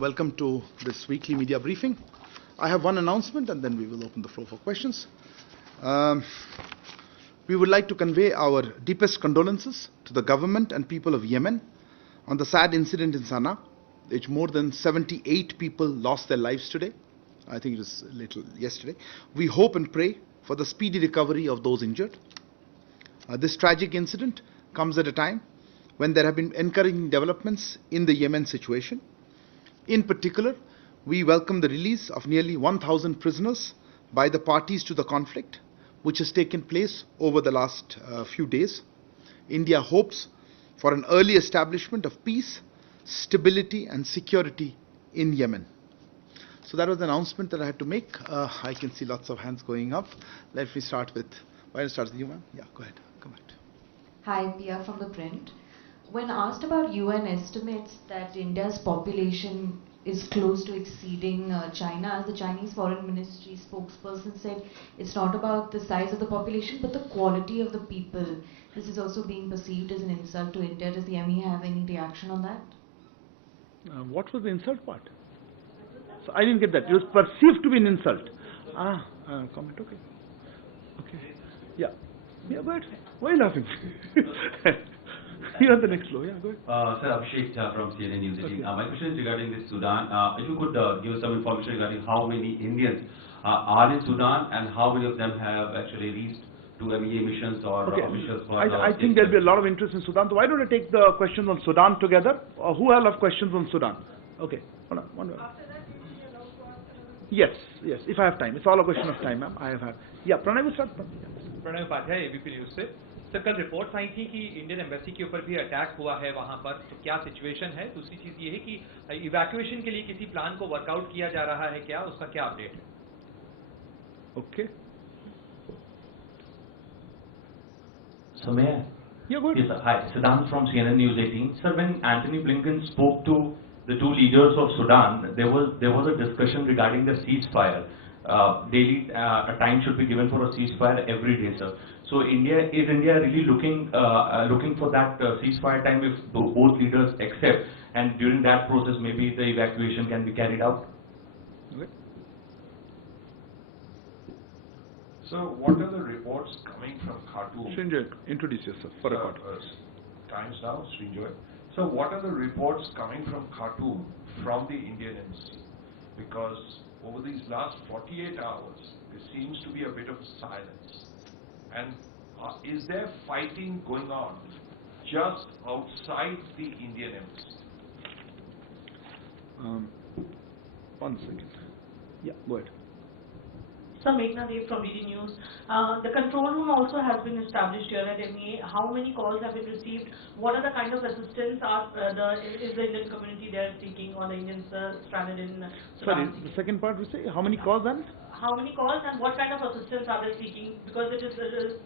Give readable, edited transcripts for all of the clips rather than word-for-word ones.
Welcome to this weekly media briefing. I have one announcement and then we will open the floor for questions. We would like to convey our deepest condolences to the government and people of Yemen on the sad incident in Sana'a, which more than 78 people lost their lives today. I think it was a little yesterday. We hope and pray for the speedy recovery of those injured. This tragic incident comes at a time when there have been encouraging developments in the Yemen situation. In particular, we welcome the release of nearly 1,000 prisoners by the parties to the conflict, which has taken place over the last few days. India hopes for an early establishment of peace, stability and security in Yemen. So that was the announcement that I had to make. I can see lots of hands going up. Let me start with, why don't you start with you, ma'am? Yeah, go ahead. Come ahead. Hi, Pia from the Print. When asked about UN estimates that India's population is close to exceeding China, as the Chinese Foreign Ministry spokesperson said, it's not about the size of the population, but the quality of the people. This is also being perceived as an insult to India. Does the MEA have any reaction on that? What was the insult part? So I didn't get that. It was perceived to be an insult. Comment, okay. Okay. Yeah. Yeah, go ahead. Why are you laughing? You are the next floor. Yeah, go ahead. Sir, Abhishek from CNN News Agency. My question is regarding this Sudan. If you could give some information regarding how many Indians are in Sudan and how many of them have actually reached to MEA missions or officials for I think there'll be a lot of interest in Sudan. So why don't I take the questions on Sudan together? Who have a lot of questions on Sudan? Okay. Hold on. One minute. Yes, yes, if I have time. It's all a question of time, ma'am. I have had. Yeah, Pranay will start. Pranay Upadhyay ABP news से। Sir, कल reports आई थी कि Indian embassy के ऊपर भी attack हुआ है वहां पर, तो क्या सिचुएशन है? दूसरी चीज ये है कि इवैक्यूएशन के लिए किसी प्लान को वर्कआउट किया जा रहा है क्या, उसका क्या अपडेट है? Okay. So may I? Yeah, go ahead. Yes, sir. Hi, Siddhant from CNN News 18. Sir, when Anthony Blinken spoke to the two leaders of Sudan, there was a discussion regarding the ceasefire. Daily a time should be given for a ceasefire every day, sir. So is India really looking for that ceasefire time if both leaders accept, and during that process maybe the evacuation can be carried out? Okay. So what are the reports coming from Khartoum? Srinjoy, introduce yourself for a record. Times now, Srinjoy. So what are the reports coming from Khartoum from the Indian embassy? Because over these last 48 hours, there seems to be a bit of silence. And is there fighting going on just outside the Indian embassy? 1 second. Yeah, go ahead. Sir, Meghna Dev from DD News. The control room also has been established here at MEA. How many calls have been received? What are the kind of assistance is the Indian community there seeking, or the Indians stranded in Sudan? Sorry, the second part we say, how many calls and? How many calls and what kind of assistance are they seeking? Because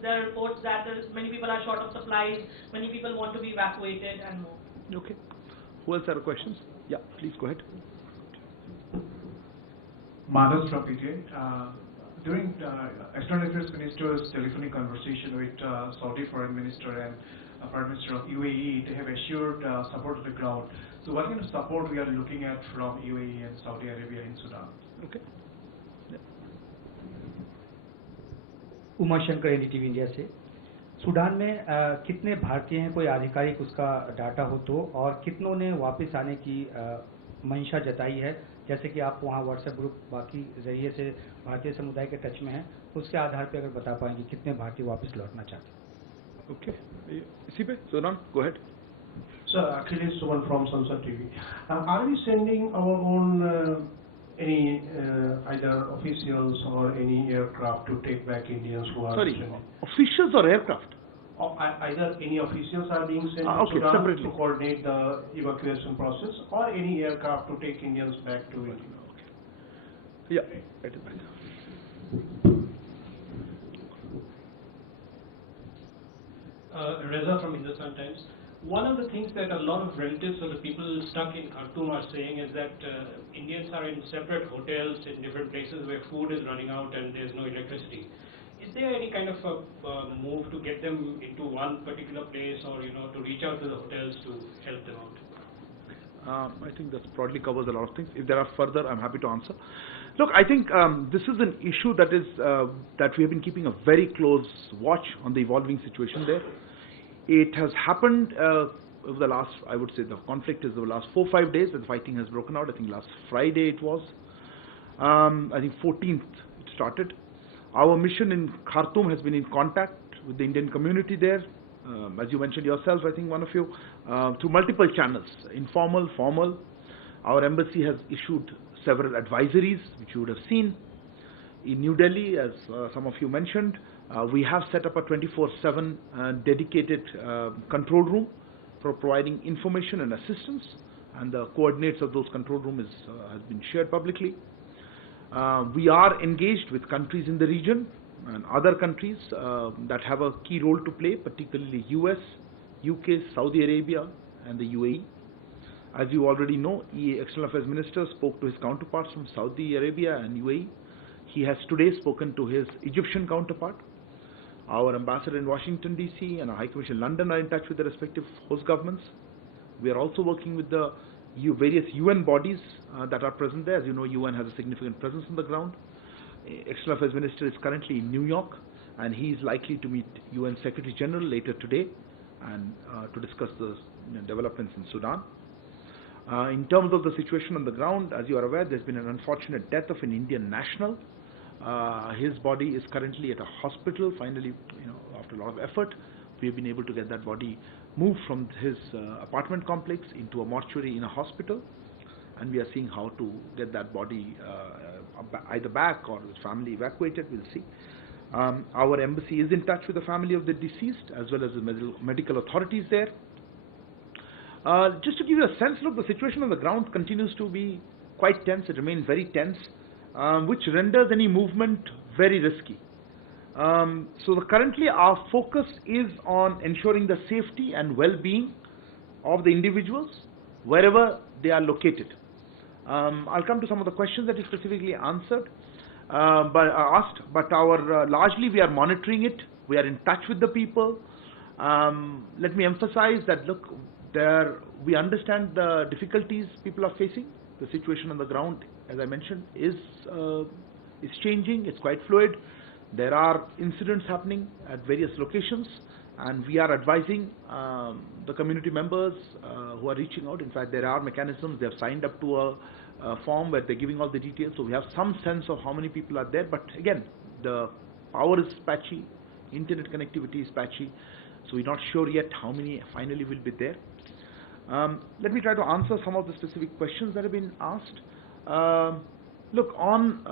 there are reports that many people are short of supplies, many people want to be evacuated and more. Okay. Who else have questions? Yeah, please go ahead. Madhav from PTA. During External Affairs Minister's telephonic conversation with Saudi Foreign Minister and Foreign Minister of UAE, they have assured support on the ground. So what kind of support we are looking at from UAE and Saudi Arabia in Sudan? Okay. Uma Shankar NDTV India से। Sudan में कितने भारतीय हैं, कोई आधिकारिक उसका data हो तो, और कितनों ने वापस आने की मंशा जताई है? जैसे कि आप वहाँ व्हाट्सएप ग्रुप बाकी जरिए से भारतीय समुदाय के टच में हैं, उसके आधार पे अगर बता पाएंगे कितने भारतीय वापस लौटना चाहते हैं? Okay. इसी पे Sudan, go ahead. Sir, Achilles Suman from Samsung TV. Are we sending our own any either officials or any aircraft to take back Indians who are officials or aircraft? Either any officials are being sent to Sudan separately to coordinate the evacuation process, or any aircraft to take Indians back to India. Okay. Yeah, right back. Reza from Hindustan Times. One of the things that a lot of relatives of the people stuck in Khartoum are saying is that Indians are in separate hotels in different places where food is running out and there's no electricity. Is there any kind of a move to get them into one particular place, or to reach out to the hotels to help them out? I think that broadly covers a lot of things. If there are further, I'm happy to answer. Look, I think this is an issue that is that we have been keeping a very close watch on the evolving situation there. It has happened over the last, I would say, the conflict is the last 4 or 5 days that the fighting has broken out. I think last Friday it was. I think 14th it started. Our mission in Khartoum has been in contact with the Indian community there, as you mentioned yourself, I think one of you, through multiple channels, informal, formal. Our embassy has issued several advisories, which you would have seen. In New Delhi, as some of you mentioned, we have set up a 24/7 dedicated control room for providing information and assistance, and the coordinates of those control rooms has been shared publicly. We are engaged with countries in the region and other countries that have a key role to play, particularly US, UK, Saudi Arabia, and the UAE. As you already know, External Affairs Minister spoke to his counterparts from Saudi Arabia and UAE. He has today spoken to his Egyptian counterpart. Our ambassador in Washington DC and our High Commission in London are in touch with the respective host governments. We are also working with the various UN bodies that are present there. As you know, UN has a significant presence on the ground. External Affairs Minister is currently in New York, and he is likely to meet UN Secretary General later today and to discuss the developments in Sudan. In terms of the situation on the ground, as you are aware, there's been an unfortunate death of an Indian national. His body is currently at a hospital. Finally, after a lot of effort, we have been able to get that body moved from his apartment complex into a mortuary in a hospital, and we are seeing how to get that body either back or his family evacuated. We'll see. Our embassy is in touch with the family of the deceased as well as the medical authorities there. Just to give you a sense, look, the situation on the ground continues to be quite tense. It remains very tense, which renders any movement very risky. So currently our focus is on ensuring the safety and well-being of the individuals wherever they are located. I'll come to some of the questions that you specifically answered, but largely we are monitoring it. We are in touch with the people. Let me emphasize that, look, we understand the difficulties people are facing. The situation on the ground, as I mentioned, is changing. It's quite fluid. There are incidents happening at various locations, and we are advising the community members who are reaching out. In fact, there are mechanisms. They have signed up to a form where they're giving all the details, so we have some sense of how many people are there. But again, the power is patchy, internet connectivity is patchy, so we're not sure yet how many finally will be there. Let me try to answer some of the specific questions that have been asked. Look, on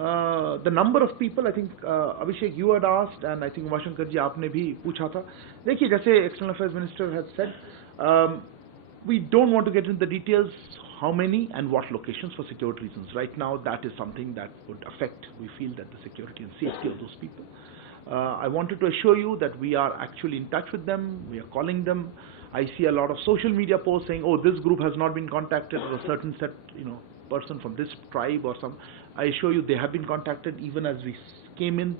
the number of people, I think Abhishek, you had asked, and I think Umashankar ji, aapne bhi pucha tha. Dekhiye, jaise External Affairs Minister has said, we don't want to get into the details how many and what locations for security reasons. Right now, that is something that would affect, we feel, that the security and safety of those people. I wanted to assure you that we are actually in touch with them. We are calling them. I see a lot of social media posts saying, oh, this group has not been contacted, or a certain set, person from this tribe or some. I assure you they have been contacted. Even as we came in,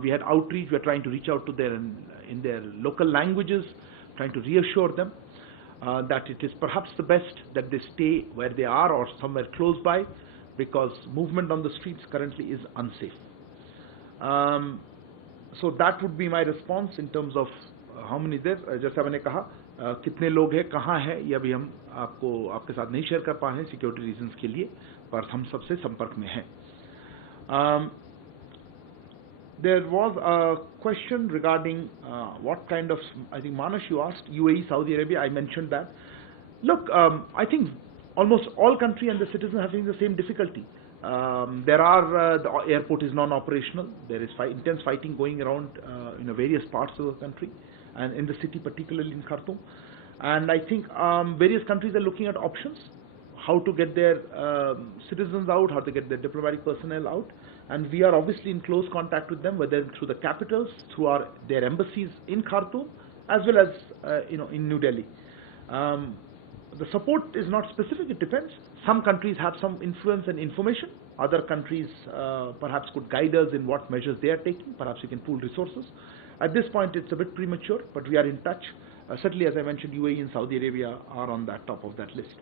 we had outreach. We are trying to reach out to them in their local languages, trying to reassure them that it is perhaps the best that they stay where they are or somewhere close by, because movement on the streets currently is unsafe. So that would be my response in terms of how many there. जैसा मैंने कहा, कितने लोग हैं, कहाँ हैं, ये अभी हम आपके साथ नहीं शेयर कर पाए हैं सिक्योरिटी रीजंस के लिए, पर हम सबसे संपर्क में हैं. There was a question regarding what kind of, I think Manas, you asked, UAE, Saudi Arabia, I mentioned that. Look, I think almost all countries and the citizens are having the same difficulty. The airport is non-operational. There is intense fighting going around in various parts of the country, and in the city, particularly in Khartoum. And I think various countries are looking at options, how to get their citizens out, how to get their diplomatic personnel out. And we are obviously in close contact with them, whether through the capitals, through their embassies in Khartoum, as well as in New Delhi. The support is not specific, it depends. Some countries have some influence and information. Other countries perhaps could guide us in what measures they are taking. Perhaps we can pool resources. At this point, it's a bit premature, but we are in touch. Certainly, as I mentioned, UAE and Saudi Arabia are on that top of that list.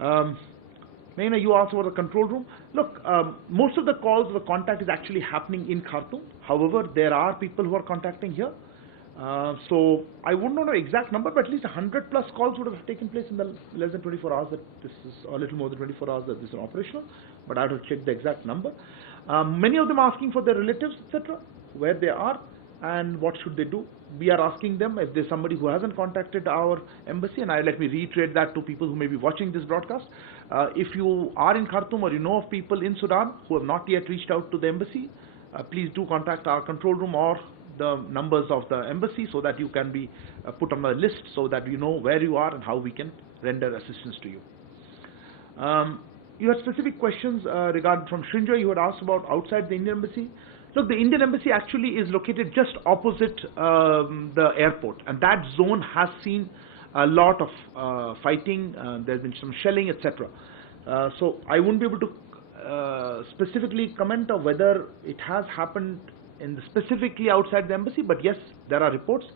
Meena, you asked about the control room. Look, most of the calls, the contact is actually happening in Khartoum. However, there are people who are contacting here. So I wouldn't know the exact number, but at least 100 plus calls would have taken place in the less than 24 hours that this is, or a little more than 24 hours that this is operational. But I have to check the exact number. Many of them asking for their relatives, etc., where they are and what should they do. We are asking them if there's somebody who hasn't contacted our embassy, and let me reiterate that to people who may be watching this broadcast. If you are in Khartoum or you know of people in Sudan who have not yet reached out to the embassy, please do contact our control room or the numbers of the embassy so that you can be put on the list so that you know where you are and how we can render assistance to you. You had specific questions regarding from Srinjoy. You had asked about outside the Indian embassy. Look, the Indian embassy actually is located just opposite the airport, and that zone has seen a lot of fighting. There's been some shelling, etc. So I wouldn't be able to specifically comment on whether it has happened specifically outside the embassy, but yes, there are reports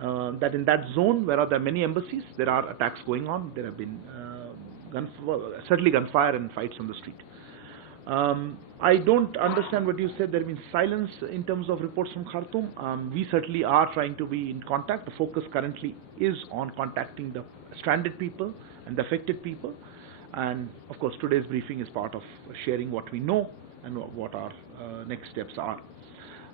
that in that zone where there are many embassies, there are attacks going on. There have been certainly gunfire and fights on the street. I don't understand what you said. There have been silence in terms of reports from Khartoum. We certainly are trying to be in contact. The focus currently is on contacting the stranded people and the affected people. And of course, today's briefing is part of sharing what we know and what our next steps are.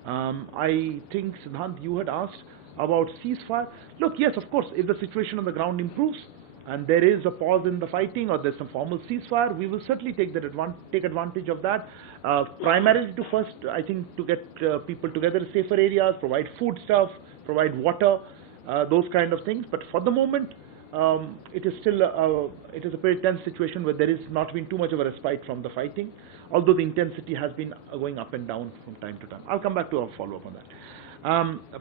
I think, Siddhant, you had asked about ceasefire. Look, yes, of course, if the situation on the ground improves and there is a pause in the fighting or there's some formal ceasefire, we will certainly take advantage of that. Primarily to first, I think, to get people together in safer areas, provide food stuff, provide water, those kind of things. But for the moment, it is still a very tense situation where there is not been too much of a respite from the fighting, although the intensity has been going up and down from time to time. I'll come back to a follow-up on that.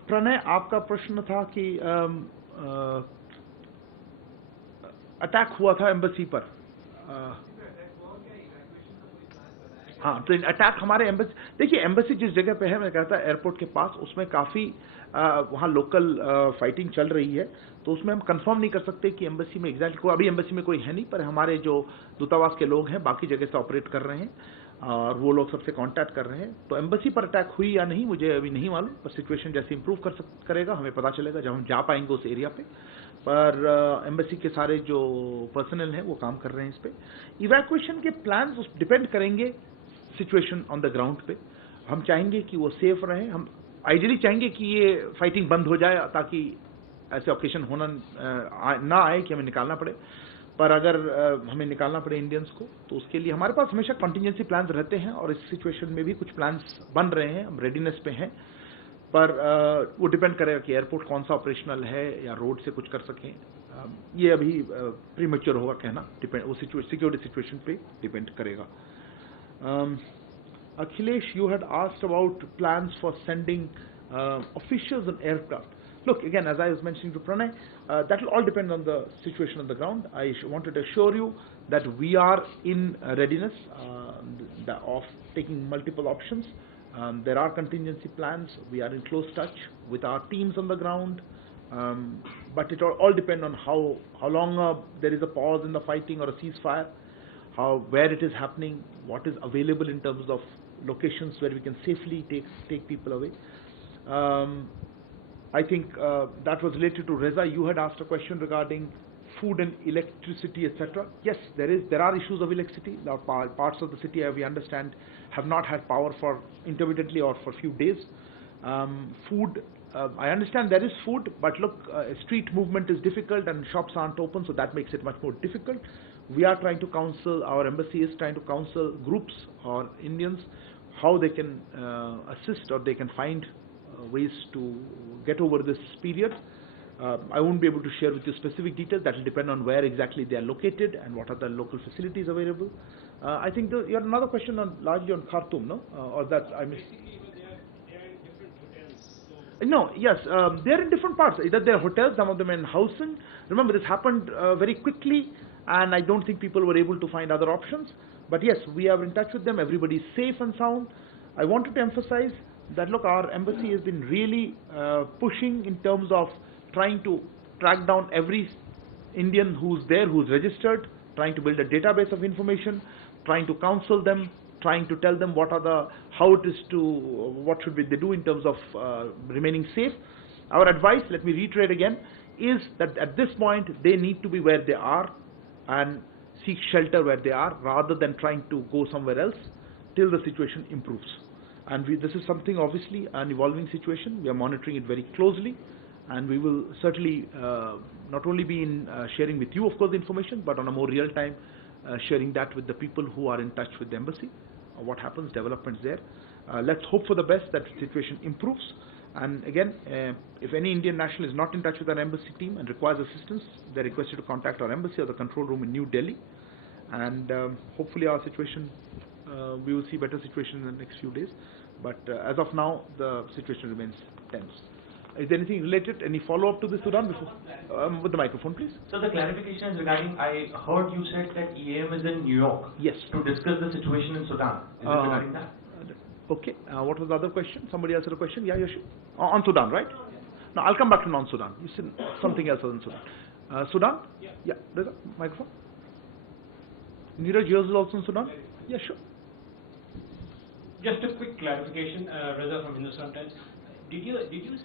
Pranay, आपका प्रश्न था कि attack हुआ था embassy पर. हाँ, तो attack हमारे एम्बेसी, देखिए एम्बेसी जिस जगह पे है, मैं कहता एयरपोर्ट के पास, उसमें काफ़ी वहाँ लोकल फाइटिंग चल रही है, तो उसमें हम कंफर्म नहीं कर सकते कि एम्बेसी में एग्जैक्टली कोई, अभी एम्बेसी में कोई है नहीं, पर हमारे जो दूतावास के लोग हैं बाकी जगह से ऑपरेट कर रहे हैं और वो लोग सबसे कांटेक्ट कर रहे हैं. तो एम्बेसी पर अटैक हुई या नहीं मुझे अभी नहीं मालूम, पर सिचुएशन जैसे इंप्रूव करेगा हमें पता चलेगा जब हम जा पाएंगे उस एरिया पे. पर एम्बेसी के सारे जो पर्सनल हैं वो काम कर रहे हैं इस पे. इवैक्यूएशन के प्लान्स डिपेंड करेंगे सिचुएशन ऑन द ग्राउंड पे. हम चाहेंगे कि वो सेफ रहे. हम आइडियली चाहेंगे कि ये फाइटिंग बंद हो जाए ताकि ऐसे ऑकेशन होना ना आए कि हमें निकालना पड़े. पर अगर हमें निकालना पड़े इंडियंस को, तो उसके लिए हमारे पास हमेशा कॉन्टिजेंसी प्लान्स रहते हैं और इस सिचुएशन में भी कुछ प्लान्स बन रहे हैं. हम रेडीनेस पे हैं, पर वो डिपेंड करेगा कि एयरपोर्ट कौन सा ऑपरेशनल है या रोड से कुछ कर सकें. ये अभी प्रीमेच्योर होगा कहना, डिपेंड वो सिक्योरिटी सिचुएशन पे डिपेंड करेगा. Akhilesh, you had asked about plans for sending officials and aircraft. Look, again, as I was mentioning to Pranay, that will all depend on the situation on the ground. I wanted to assure you that we are in readiness of taking multiple options. There are contingency plans. We are in close touch with our teams on the ground. But it all depends on how long there is a pause in the fighting or a ceasefire, where it is happening, what is available in terms of locations where we can safely take people away. I think that was related to Reza. You had asked a question regarding food and electricity, etc. Yes, there are issues of electricity. There are parts of the city, we understand, have not had power for intermittently or for a few days. Food, I understand there is food, but look, street movement is difficult and shops aren't open, so that makes it much more difficult. We are trying to counsel, our embassy is trying to counsel groups or Indians how they can assist or they can find ways to get over this period. I won't be able to share with you specific details. That will depend on where exactly they are located and what are the local facilities available. I think you had another question largely on Khartoum, no? Or that I missed. They are in different hotels. No, yes, they're in different parts. Either they're hotels, some of them in housing. Remember, this happened very quickly, and I don't think people were able to find other options. But yes, we are in touch with them. Everybody is safe and sound. I wanted to emphasize that, look, our embassy has been really pushing in terms of trying to track down every Indian who's there, who's registered, trying to build a database of information, trying to counsel them, trying to tell them how it is to, what should they do in terms of remaining safe. Our advice, let me reiterate again, is that at this point they need to be where they are and seek shelter where they are rather than trying to go somewhere else till the situation improves. And this is something, obviously, an evolving situation. We are monitoring it very closely, and we will certainly not only be sharing with you, of course, the information, but on a more real-time sharing that with the people who are in touch with the embassy, what happens, developments there. Let's hope for the best that the situation improves. And again, if any Indian national is not in touch with our embassy team and requires assistance, they're requested to contact our embassy or the control room in New Delhi. And hopefully our situation, we will see better situation in the next few days. But as of now, the situation remains tense. Is there anything related, any follow-up to the Sudan before? With the microphone, please. So the clarification is regarding, I heard you said that EAM is in New York. Yes. To discuss the situation in Sudan. Is it regarding that? Okay. What was the other question? Somebody else had a question? Yeah, Yoshi. On Sudan, right? No, I'll come back to non-Sudan. You said something else other than Sudan. Sudan? Yeah. There's a microphone. Neeraj, yours is also in Sudan? Yeah, sure. Just a quick clarification, Reza from Hindustan Times. Did you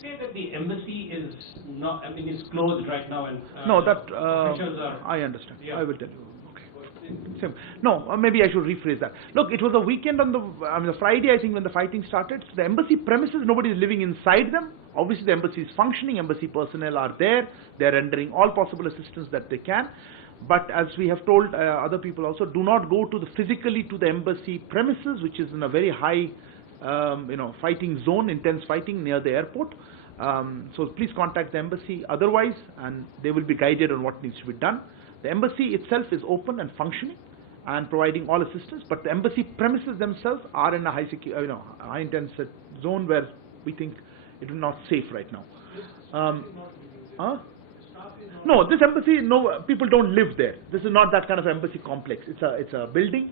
say that the embassy is not? I mean, is closed right now and no, that officials are. I understand. Yeah. I will tell you. Same. No, maybe I should rephrase that. Look, it was a weekend on the Friday, I think, when the fighting started. So the embassy premises, nobody is living inside them. Obviously, the embassy is functioning. Embassy personnel are there. They are rendering all possible assistance that they can. But as we have told other people also, do not go physically to the embassy premises, which is in a very high, fighting zone, intense fighting near the airport. So please contact the embassy otherwise, and they will be guided on what needs to be done. The embassy itself is open and functioning and providing all assistance, but the embassy premises themselves are in a high intense zone where we think it is not safe right now. No, this embassy, people don't live there. This is not that kind of embassy complex. It's a building.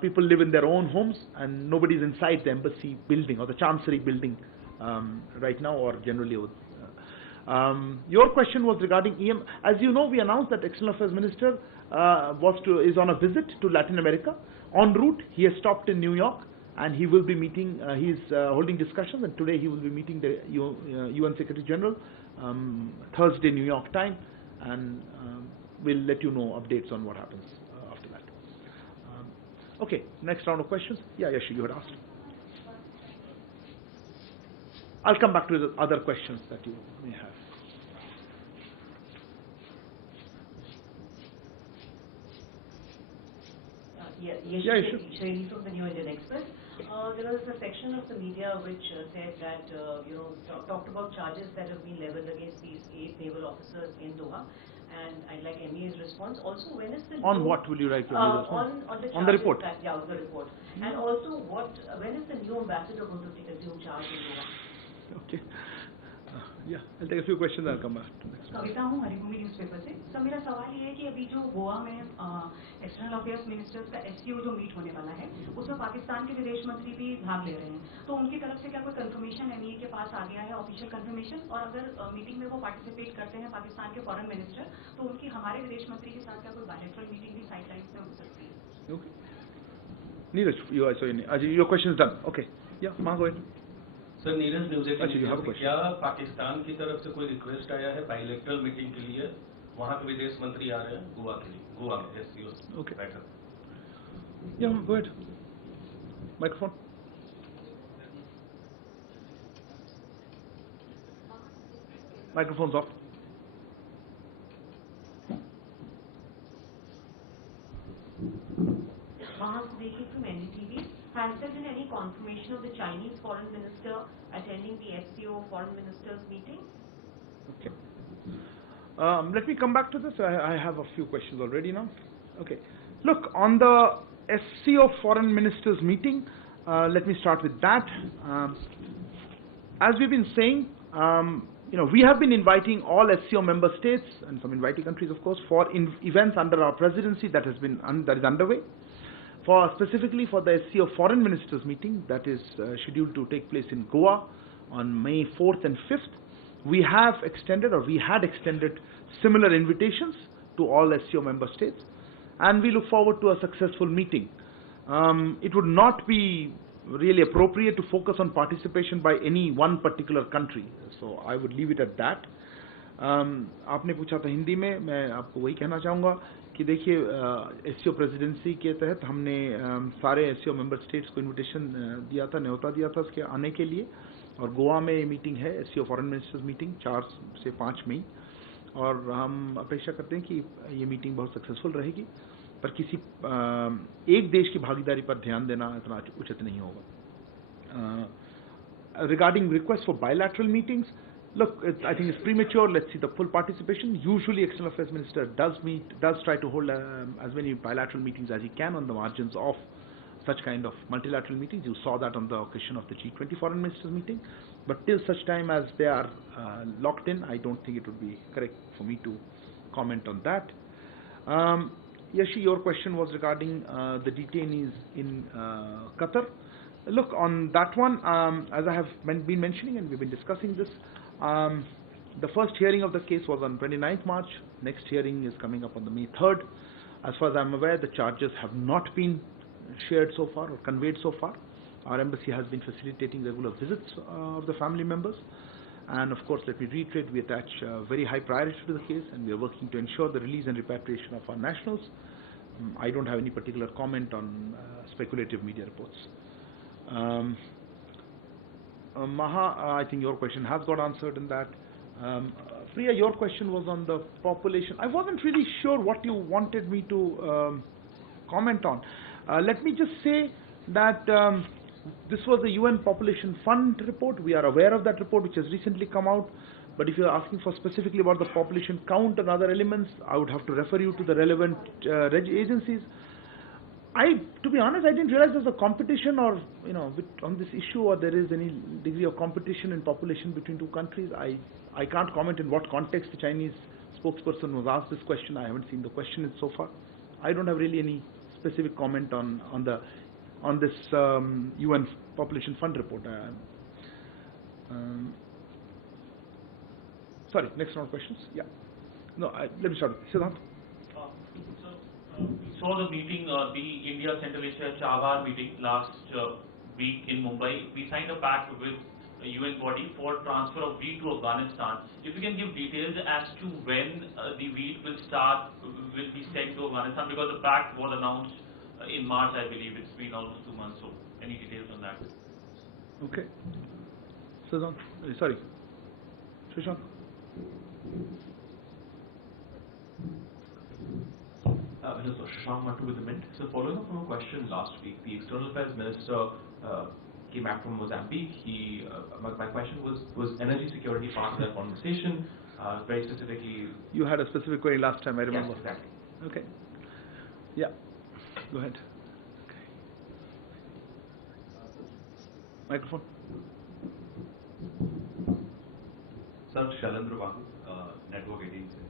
People live in their own homes, and nobody's inside the embassy building or the chancery building right now, or generally. Your question was regarding EM. As you know, we announced that External Affairs Minister is on a visit to Latin America. En route, he has stopped in New York, and he will be meeting. He is holding discussions, and today he will be meeting the UN Secretary General. Thursday, New York time, and we'll let you know updates on what happens after that. Okay, next round of questions. Yeah, Yashi, you had asked. I'll come back to the other questions that you may have. Shreeni from the New Indian Express. There was a section of the media which said that, talked about charges that have been leveled against these 8 naval officers in Doha. And I'd like MEA's response. Also, when is the on what will you write your response? On the report. On the report. And also, when is the new ambassador going to assume charge in Doha? Okay. Yeah, I'll take a few questions. I'll come back to next. कविता हूँ Haribhoomi newspaper से। Sir मेरा सवाल ये है कि अभी जो गोवा में एक्सटर्नल अफेयर्स मिनिस्टर्स का SCO जो मीट होने वाला है, उसमें पाकिस्तान के विदेश मंत्री भी भाग ले रहे हैं। तो उनकी तरफ से क्या कोई कंफर्मेशन MEA के पास आ गया है, ऑफिशियल कंफर्मेशन? और अगर मीटिंग में वो पार्टिसिपेट करते हैं पाकिस्तान के फॉरेन मिनिस्टर, तो उनकी हमारे विदेश मंत्री के साथ क्या कोई बायलैटरल मीटिंग भी साइडलाइंस में हो सकती है? Okay. Neeraj, your question is done. Okay. Yeah, go ahead. Sir Neeraj news agency, क्या पाकिस्तान की तरफ से कोई रिक्वेस्ट आया है बायलैटरल मीटिंग के लिए? वहाँ के विदेश मंत्री आ रहे हैं गोवा में SCO बैठक। Yeah, go ahead. Microphone. Microphone's off. From NDTV. Has there been any confirmation of the Chinese foreign minister attending the SCO foreign ministers meeting? Okay. Let me come back to this. I have a few questions already now. Okay. Look, on the SCO foreign ministers meeting, let me start with that. As we've been saying, we have been inviting all SCO member states and some invitee countries, of course, for events under our presidency that is underway. Specifically for the SCO foreign ministers meeting that is scheduled to take place in Goa on May 4th and 5th, we had extended similar invitations to all SCO member states. and we look forward to a successful meeting. It would not be really appropriate to focus on participation by any one particular country, so I would leave it at that. आपने पूछा था हिंदी में, मैं आपको वही कहना चाहूँगा कि देखिए एससीओ प्रेसिडेंसी के तहत हमने सारे एससीओ मेंबर स्टेट्स को इनविटेशन दिया था, न्योता दिया था उसके आने के लिए, और गोवा में ये मीटिंग है एससीओ फॉरेन मिनिस्टर्स मीटिंग 4 से 5 मई, और हम अपेक्षा करते हैं कि ये मीटिंग बहुत सक्सेसफुल रहेगी, पर किसी एक देश की भागीदारी पर ध्यान देना इतना उचित नहीं होगा. Regarding requests for bilateral meetings, look, I think it's premature. Let's see the full participation. Usually, External Affairs Minister does try to hold as many bilateral meetings as he can on the margins of such kind of multilateral meetings. You saw that on the occasion of the G20 Foreign Ministers meeting. But till such time as they are locked in, I don't think it would be correct for me to comment on that. Yashi, your question was regarding the detainees in Qatar. Look, on that one, as I have been mentioning, and we've been discussing this, the first hearing of the case was on 29th March. Next hearing is coming up on the May 3rd. As far as I'm aware, the charges have not been shared so far or conveyed so far. Our embassy has been facilitating regular visits of the family members. And of course, let me reiterate, we attach very high priority to the case, and we are working to ensure the release and repatriation of our nationals. I don't have any particular comment on speculative media reports. Maha, I think your question has got answered in that. Priya, your question was on the population. I wasn't really sure what you wanted me to comment on. Let me just say that this was the UN Population Fund report. We are aware of that report, which has recently come out. But if you're asking for specifically about the population count and other elements, I would have to refer you to the relevant agencies. To be honest, I didn't realize there's a competition or, on this issue, or there is any degree of competition in population between two countries. I can't comment in what context the Chinese spokesperson was asked this question. I haven't seen the question so far. I don't have really any specific comment on this UN Population Fund report. Sorry, next round of questions. Yeah. No, let me start. Siddhant. We saw the meeting, the India Central Asia Chawar meeting last week in Mumbai. We signed a pact with a UN body for transfer of wheat to Afghanistan. If you can give details as to when the wheat will be sent to Afghanistan, because the pact was announced in March, I believe. It's been almost 2 months, so any details on that? Okay. Siddhant, sorry. Shashank. Hello, sir. Shashank Mattu with the Mint. So following up from a question last week, the External Affairs Minister came back from Mozambique. My question was energy security part of that conversation, very specifically... You had a specific query last time, I remember. Yes, exactly. Okay. Yeah. Go ahead. Microphone. Sir Shailendra Babu network 18 से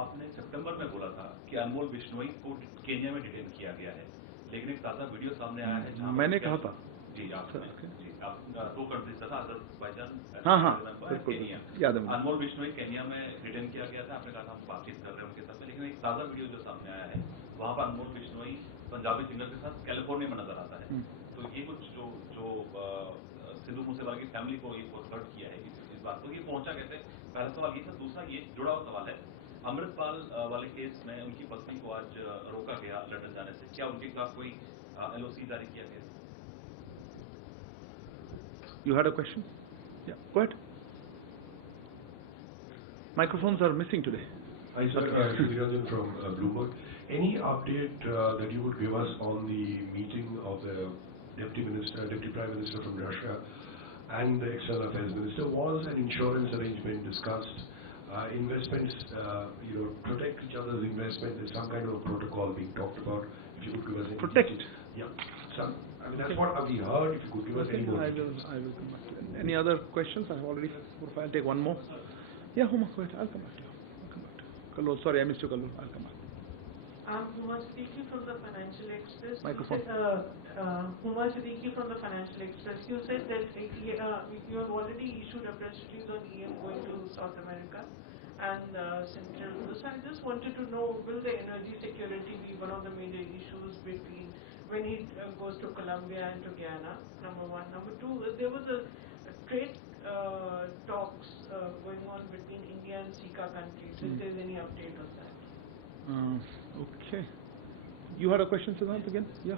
आपने सितंबर में बोला था कि अनमोल बिश्नोई को Kenya में detain किया गया है, लेकिन एक ताज़ा वीडियो सामने आया है जहां मैंने कहा था जी आप 2 कंट्रीज था, अजरबैजान केन्या, याद है। अनमोल बिश्नोई केन्या में डिटेन किया गया था, आपने कहा था हम बातचीत कर रहे हैं उनके साथ में, लेकिन एक ताज़ा वीडियो जो सामने आया है वहाँ पर अनमोल बिश्नोई पंजाबी सिंगर के साथ कैलिफोर्निया में नजर आता है। तो ये कुछ जो सिद्धू मूसेवाला की फैमिली को ये बहुत हर्ट किया है इस बात को, ये पहुंचा कैसे? पहला सवाल ये था। दूसरा ये जुड़ा हुआ सवाल है, अमृतपाल वाले केस में उनकी पत्नी को आज रोका गया लंदन जाने से, क्या उनके खिलाफ कोई एलओसी जारी किया गया? You had a question? Yeah, go ahead. Microphones are missing today. Hi sir, Niranjan from Bloomberg. Any update that you would give us on the meeting of the Deputy Prime Minister from Russia and the External Affairs Minister? Was an insurance arrangement discussed? Investments, protect each other's investment. There's some kind of a protocol being talked about. If you could give us any protect. Yeah. That's what we heard. If you could give us any more. I will come back to that. Any other questions? I have already. I'll take one more. Yeah, Huma, go ahead. I'll come back to you. Kalol, sorry, I missed you, Kalol. I'll come back. I'm Huma Siddiqui from the Financial Express. Microphone. Huma Siddiqui from the Financial Express. You said that you have already issued a press release on EM going to South America, and Central. So I just wanted to know, will the energy security be one of the major issues between when he goes to Colombia and to Guyana? Number one. Number two, there was a trade talks going on between India and SICA countries. If there's any update on that. Okay. You had a question, Siddhant, again? Yeah.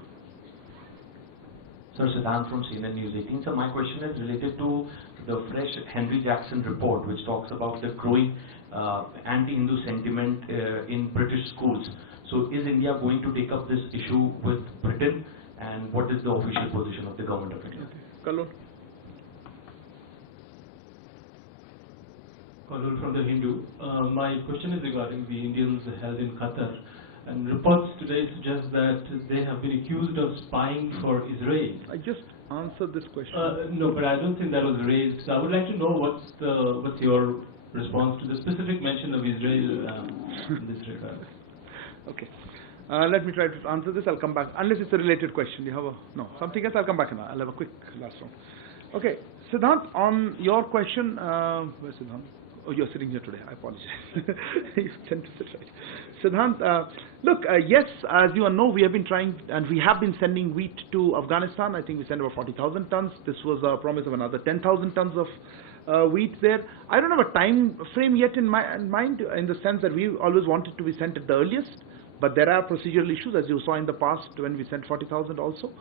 Sir, Siddhant from CNN News 18. So my question is related to the fresh Henry Jackson report, which talks about the growing anti-Hindu sentiment in British schools. So is India going to take up this issue with Britain, and what is the official position of the government of India? Kalol. Kalol from the Hindu. My question is regarding the Indians held in Qatar. And reports today suggest that they have been accused of spying for Israel. I just answered this question. No, but I don't think that was raised. So I would like to know what's your response to the specific mention of Israel in this regard. Okay. Let me try to answer this. I'll come back. Unless it's a related question. You have something else? I'll come back and I'll have a quick last round. Okay. Siddhant, on your question, where's Siddhant? Oh, you're sitting here today. I apologize. You tend to sit right. Siddhant, look, yes, as you all know, we have been trying, and we have been sending wheat to Afghanistan. I think we sent about 40,000 tons. This was a promise of another 10,000 tons of wheat there. I don't have a time frame yet in mind, in the sense that we always wanted to be sent at the earliest, but there are procedural issues, as you saw in the past when we sent 40,000 also.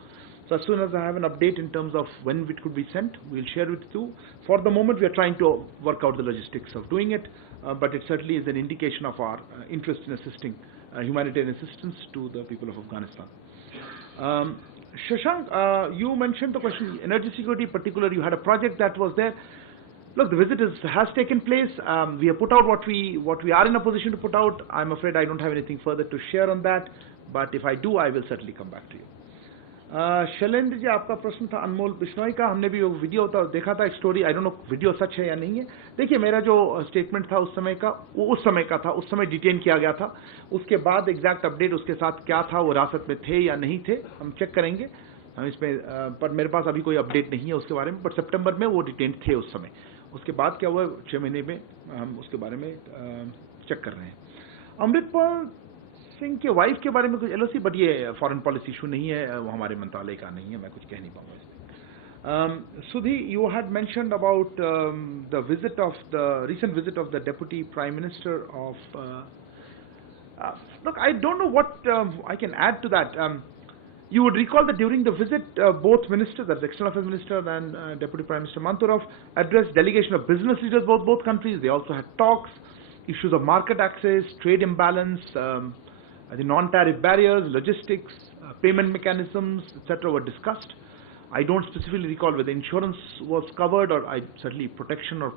So as soon as I have an update in terms of when it could be sent, we'll share it with you. For the moment, we are trying to work out the logistics of doing it, but it certainly is an indication of our interest in assisting humanitarian assistance to the people of Afghanistan. Shashank, you mentioned the question, energy security in particular. You had a project that was there. Look, the visit has taken place. We have put out what we are in a position to put out. I'm afraid I don't have anything further to share on that, but if I do, I will certainly come back to you. Shailendra ji, आपका प्रश्न था अनमोल बिश्नोई का. हमने भी वो video देखा था, एक story. I don't know video सच है या नहीं है. देखिए, मेरा जो स्टेटमेंट था उस समय का, वो उस समय का था. उस समय डिटेन किया गया था. उसके बाद एग्जैक्ट अपडेट उसके साथ क्या था, वो हिरासत में थे या नहीं थे, हम चेक करेंगे. हम इसमें पर मेरे पास अभी कोई अपडेट नहीं है उसके बारे में. बट सितंबर में वो डिटेन थे उस समय. उसके बाद क्या हुआ 6 महीने में, हम उसके बारे में चेक कर रहे हैं. अमृतपाल सिंह के वाइफ के बारे में कुछ एलओसी, बट ये फॉरेन पॉलिसी इशू नहीं है, वो हमारे मंत्रालय का नहीं है, मैं कुछ कह नहीं पाऊंगा इसमें. Sudhi, you had mentioned about the recent visit of the Deputy Prime Minister of. Look, I don't know what I can add to that. You would recall that during the visit, both ministers, that's the External Affairs Minister and Deputy Prime Minister Manturov, addressed delegation of business leaders of both countries. They also had talks, issues of market access, trade imbalance, the non-tariff barriers, logistics, payment mechanisms, etc. were discussed. I don't specifically recall whether insurance was covered or certainly protection or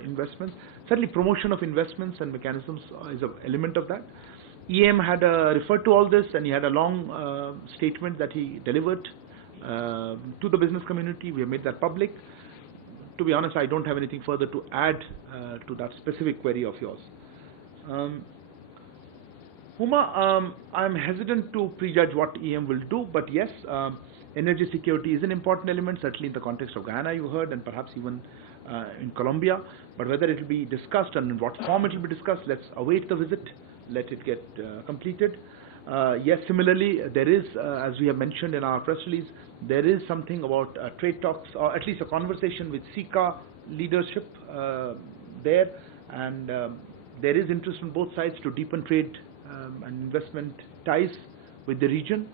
investments. Certainly promotion of investments and mechanisms is an element of that. EM had referred to all this, and he had a long statement that he delivered to the business community. We have made that public. To be honest, I don't have anything further to add to that specific query of yours. Huma, I'm hesitant to prejudge what EM will do, but yes, energy security is an important element, certainly in the context of Guyana, you heard, and perhaps even in Colombia. But whether it will be discussed and in what form it will be discussed, let's await the visit, let it get completed. Yes, similarly, there is, as we have mentioned in our press release, there is something about trade talks, or at least a conversation with SICA leadership there, and there is interest on both sides to deepen trade and investment ties with the region.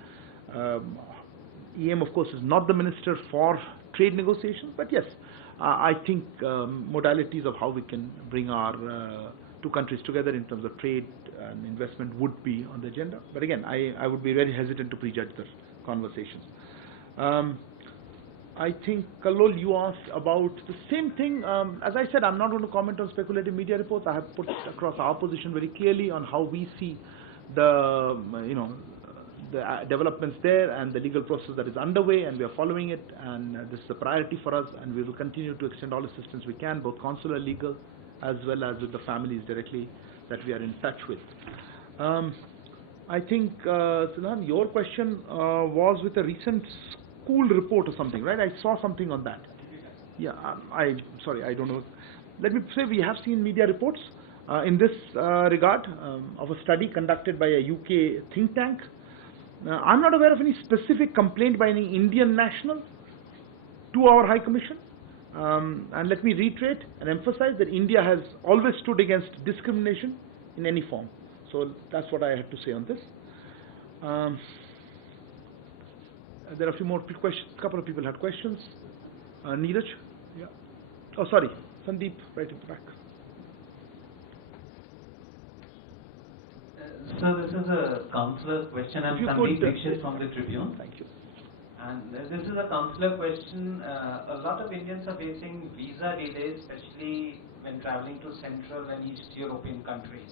EM, of course, is not the minister for trade negotiations, but yes, I think modalities of how we can bring our two countries together in terms of trade and investment would be on the agenda. But again, I would be very hesitant to prejudge the conversations. I think, Kallol, you asked about the same thing. As I said, I'm not going to comment on speculative media reports. I have put across our position very clearly on how we see the, the developments there and the legal process that is underway, and we are following it, and this is a priority for us, and we will continue to extend all assistance we can, both consular, legal, as well as with the families directly that we are in touch with. I think, Siddhant, your question was with a recent school report or something, right? I saw something on that. Yeah, sorry, I don't know. Let me say we have seen media reports. in this regard of a study conducted by a UK think tank. I'm not aware of any specific complaint by any Indian national to our High Commission. And let me reiterate and emphasize that India has always stood against discrimination in any form. So that's what I had to say on this. There are a few more questions. A couple of people had questions. Neeraj? Yeah. Oh, sorry. Sandeep, right in the back. So this is a councillor question. I'm Sandeep Dixit from the Tribune. Thank you. And this is a councillor question. A lot of Indians are facing visa delays, especially when traveling to Central and East European countries.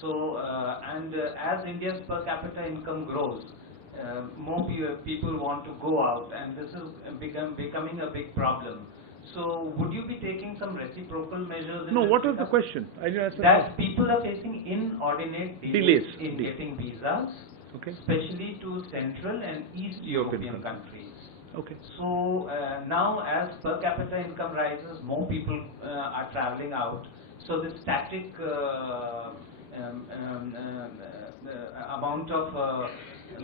So, as India's per capita income grows, more people want to go out, and this is becoming a big problem. So, would you be taking some reciprocal measures? No, what was the question? I didn't understand. That people are facing inordinate delays in getting visas, okay, especially to Central and East European countries. Okay. So now, as per capita income rises, more people are traveling out. So the static amount of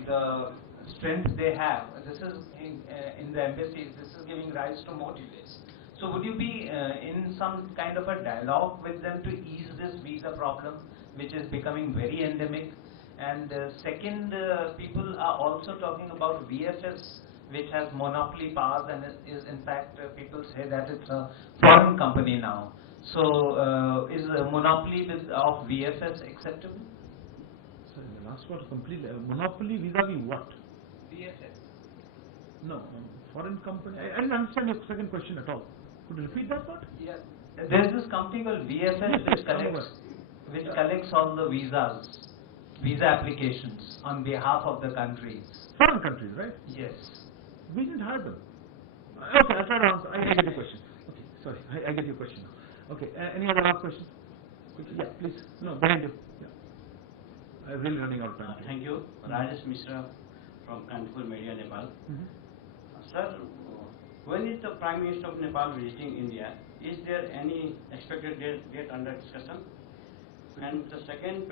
the strength they have, this is in the embassies, this is giving rise to more delays. So would you be in some kind of a dialogue with them to ease this visa problem, which is becoming very endemic? And second, people are also talking about VFS, which has monopoly powers and is in fact, people say that it's a foreign company now. So is a monopoly of VFS acceptable? Sorry, the last one completely. Monopoly vis-a-vis what? VFS. No, foreign company. I didn't understand your second question at all. Could you repeat that part? Yeah. There's this company called VFS which collects all the visas, visa applications on behalf of the countries. Foreign countries, right? Yes. We didn't hire them. Okay, I'll try to answer. I get your question. Okay, sorry, I get your question now. Okay, any other last questions? Yeah, please. No, behind you. Yeah. I'm really running out of time. Thank you. Rajesh Mishra from Multimedia Nepal. Sir, when is the Prime Minister of Nepal visiting India? Is there any expected date under discussion? And the second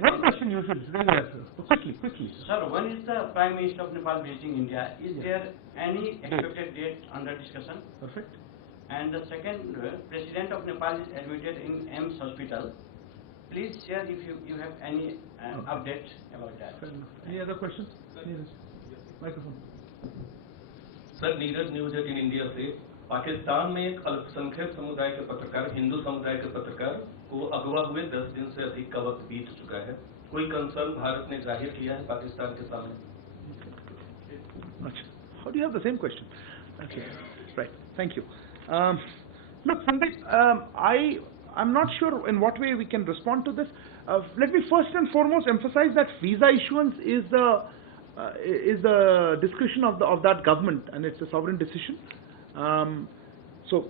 one question you should really answer. Quickly. Sir, when is the Prime Minister of Nepal visiting India? Is there any expected date under discussion? Perfect. And the second, President of Nepal is admitted in AIMS hospital. Please share if you have any update about that. Any other questions? Microphone. Sir Neeraj news 18 India से पाकिस्तान में एक अल्पसंख्यक समुदाय के पत्रकार हिंदू समुदाय के पत्रकार को अगवा हुए 10 दिन से अधिक का वक्त बीत चुका है कोई कंसर्न भारत ने जाहिर किया है पाकिस्तान के सामने How do you have the same question? Okay, right. Thank you. Look, Sandeep, I'm not sure in what way we can respond to this. Let me first and foremost emphasize that visa issuance is the discretion of that government, and it's a sovereign decision. So,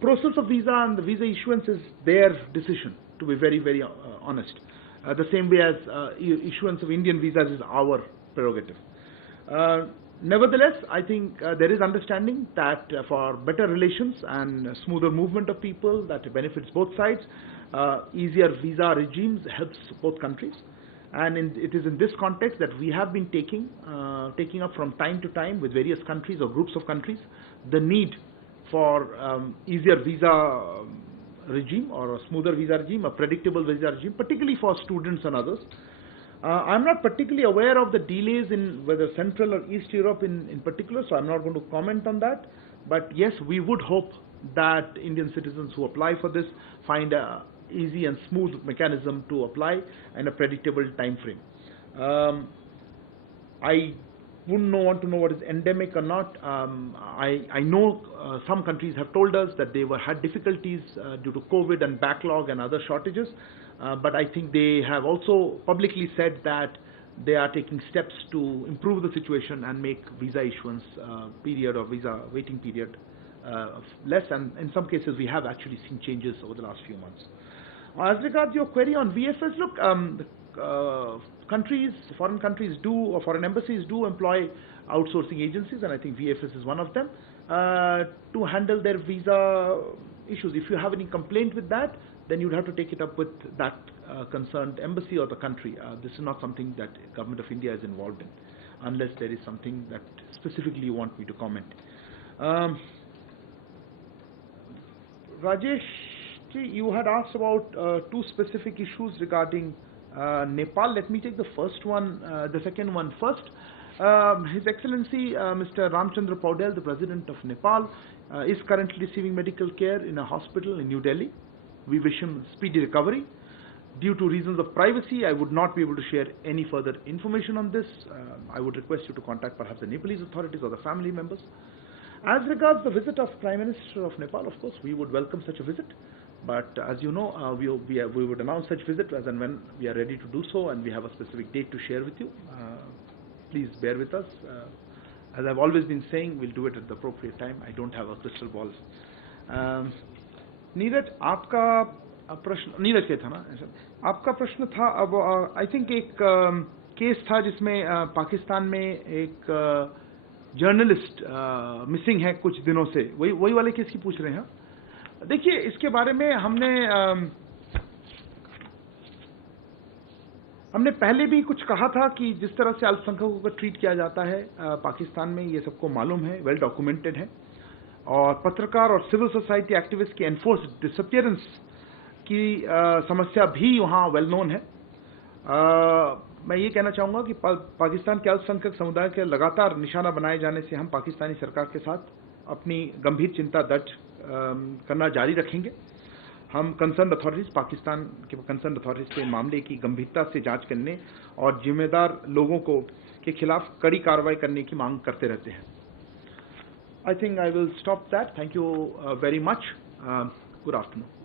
process of visa and the visa issuance is their decision, to be very, very honest. The same way as issuance of Indian visas is our prerogative. Nevertheless, I think there is understanding that for better relations and smoother movement of people, that benefits both sides. Easier visa regimes helps both countries. And it is in this context that we have been taking up from time to time with various countries or groups of countries the need for easier visa regime or a smoother visa regime, a predictable visa regime, particularly for students and others. I'm not particularly aware of the delays in whether Central or East Europe in particular, so I'm not going to comment on that. But yes, we would hope that Indian citizens who apply for this find a easy and smooth mechanism to apply and a predictable time frame. I wouldn't want to know what is endemic or not. I know some countries have told us that they had difficulties due to COVID and backlog and other shortages, but I think they have also publicly said that they are taking steps to improve the situation and make visa issuance period or visa waiting period less, and in some cases we have actually seen changes over the last few months. As regards your query on VFS, look, foreign countries do, or foreign embassies do employ outsourcing agencies, and I think VFS is one of them, to handle their visa issues. If you have any complaint with that, then you'd have to take it up with that concerned embassy or the country. This is not something that Government of India is involved in, unless there is something that specifically you want me to comment. Rajesh, you had asked about two specific issues regarding Nepal. Let me take the second one first. His Excellency Mr. Ramchandra Paudel, the President of Nepal, is currently receiving medical care in a hospital in New Delhi. We wish him speedy recovery. Due to reasons of privacy, I would not be able to share any further information on this. I would request you to contact perhaps the Nepalese authorities or the family members. As regards the visit of Prime Minister of Nepal, of course, we would welcome such a visit. But as you know, we would announce such visit as and when we are ready to do so, and we have a specific date to share with you. Please bear with us. As I've always been saying, we'll do it at the appropriate time. I don't have a crystal ball. Neeraj, आपका प्रश्न नीरज क्या था ना? आपका प्रश्न था, अब I think एक केस था जिसमें पाकिस्तान में एक जर्नलिस्ट मिसिंग है कुछ दिनों से, वही वाले केस की पूछ रहे हैं. देखिए, इसके बारे में हमने पहले भी कुछ कहा था कि जिस तरह से अल्पसंख्यकों को ट्रीट किया जाता है पाकिस्तान में, ये सबको मालूम है, वेल डॉक्यूमेंटेड है. और पत्रकार और सिविल सोसाइटी एक्टिविस्ट की एनफोर्स्ड डिसअपियरेंस की समस्या भी वहाँ वेल नोन है. मैं ये कहना चाहूँगा कि पाकिस्तान के अल्पसंख्यक समुदाय के लगातार निशाना बनाए जाने से हम पाकिस्तानी सरकार के साथ अपनी गंभीर चिंता दर्ज करना जारी रखेंगे. हम पाकिस्तान के कंसर्न अथॉरिटीज से मामले की गंभीरता से जांच करने और जिम्मेदार लोगों के खिलाफ कड़ी कार्रवाई करने की मांग करते रहते हैं. I think I will stop that. Thank you very much. Good afternoon.